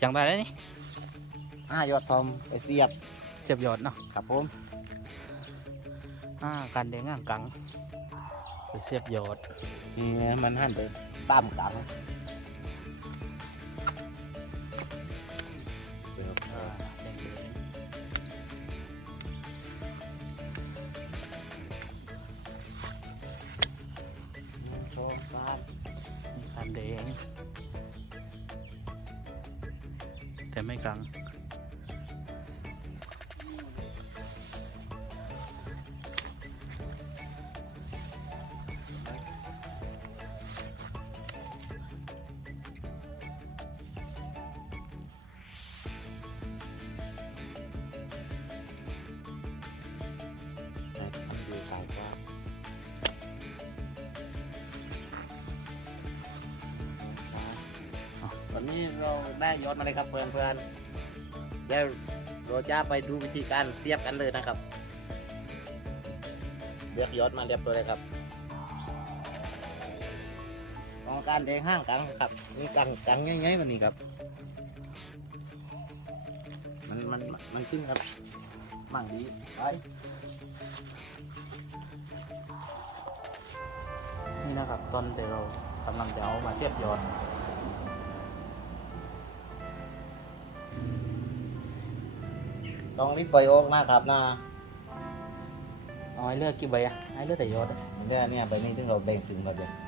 จังได้แล้วนี่อ่ายอดทอมไปเสียบเจ็บยอดเนาะครับผมอ่าการเด้งอ่างกังไปเสียบยอดนี่มันหั่นไปซ้ำกังอ่าแดงๆโชว์ซ้ายมีการแดง แต่ไม่กลาง ตอนนี้เราได้ยอดมาเลยครับเพื่อนเพื่อนๆเดี๋ยวเราจะไปดูวิธีการเสียบกันเลยนะครับเลือกยอดมาเรียบร้อยเลยครับของการแดงห้างกังครับนี่กังกังง่ายๆมันนี่ครับ มันมันมันขึ้นครับมั่งดีไปนี่นะครับตอนเดี๋ยวเรากำลังจะเอามาเทียบยอด ต้องรีบปล่อยออกนะครับนะเอาให้เลือกกี่ใบอะให้เลือกแต่ยอดอะ เนี่ยเนี่ยใบนี้ถึงเราแบ่งถึงเราเลยอ๋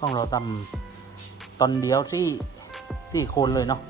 ของเราทำตอนเดียวที่สี่คนเลยเนาะ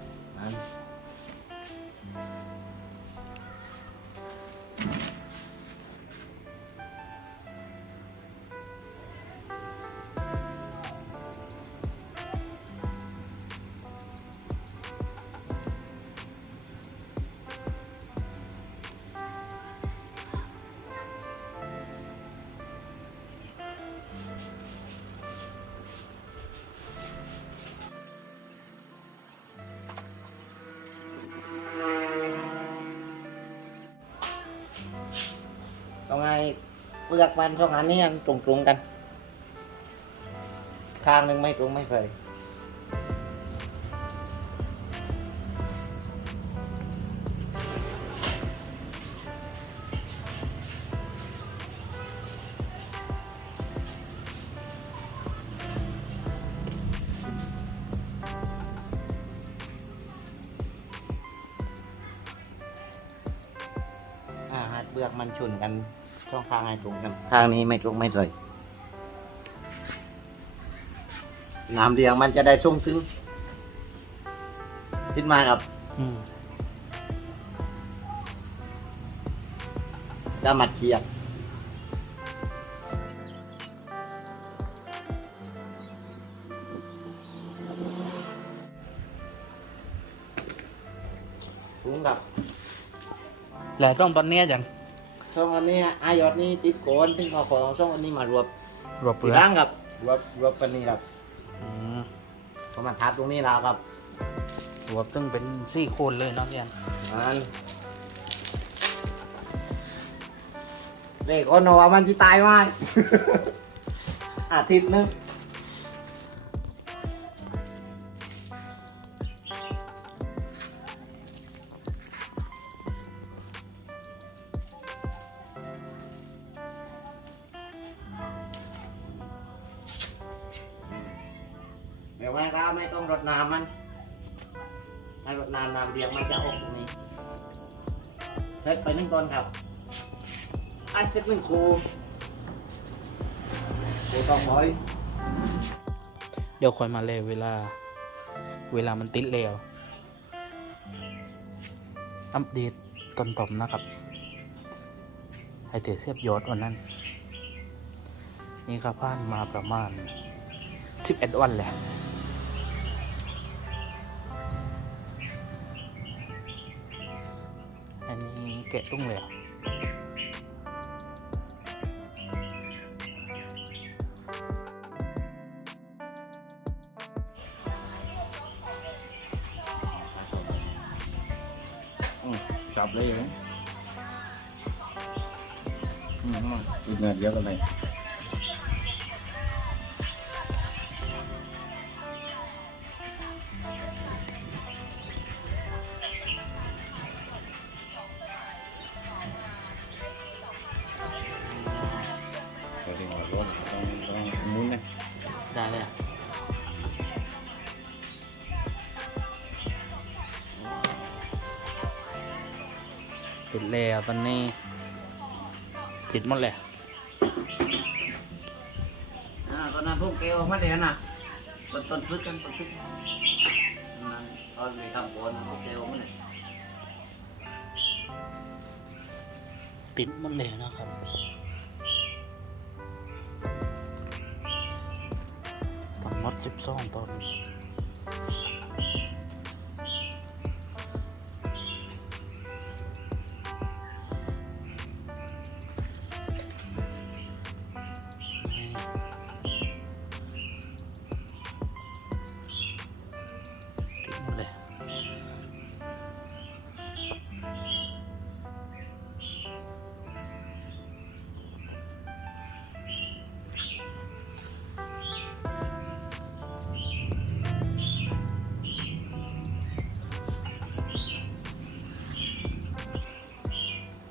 เปลือกมันสองอันนี้อันตรงๆกัน ข้างหนึ่งไม่ตรงไม่เคยอ่าให้เปลือกมันชุนกัน ช่องข้างให้ตรงกัน ข้างนี้ไม่ตรงไม่เลยน้ำเลียงมันจะได้ชุ่มซึ้งขึ้นมาครับจะมัดเชียบถุงกับแล้วต้องตอนเนี้ยจัง ช่องอันนี้อายอดนี้ติดโกนถึงเอาของช่องอันนี้มารวบรวบเปทีลือกหล่างครับรวบรวบกันนี่ครับอืมพอมันทับตรงนี้แล้วครับรวบตึงเป็นสี่คนเลยเนาะเรียนมันเด็กคนว่ามันจะตายไหมอาทิตย์หนึง ดี๋ยวไว้เราไม่ต้องรดน้ำมันถ้ารดน้ำน้ำเดียวมันจะออกตรงนี้เซตไปหนึ่งต้นครับไอ้เซตหนึ่งครูครูต้องร้อยเดี๋ยวคอยมาเลยเวลา เวลามันติดแล้ว อัปเดตตอนตบนะครับ ให้เตะเสียบยอดวันนั้น นี่ก็ผ่านมาประมาณ 11 วันแหละ แกะตุ้งแล้วจับเลยเหรออืมอีกงานเยอะกันเลย ติดแล้วตอนนี้ติดหมดเลยอ่าตอนนั้นพวกเกลมาเรียนน่ะตอนต้นซึกกันต้นซึกนั่นตอนไปทำก่อนพวกเกลมาเนี่ยติดหมดเลยนะครับทั้งหมดสิบสองต้น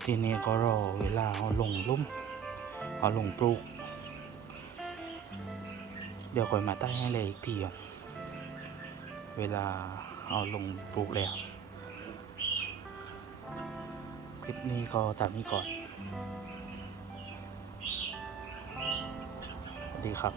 ทีนี้ก็รอเวลาเอาลงลุ่มเอาลงปลูก เดี๋ยวคอยมาใต้ให้เลยอีกทีก่อนเวลาเอาลงปลูกแล้ว คลิปนี้ก็ตามนี้ก่อนสวัสดีครับ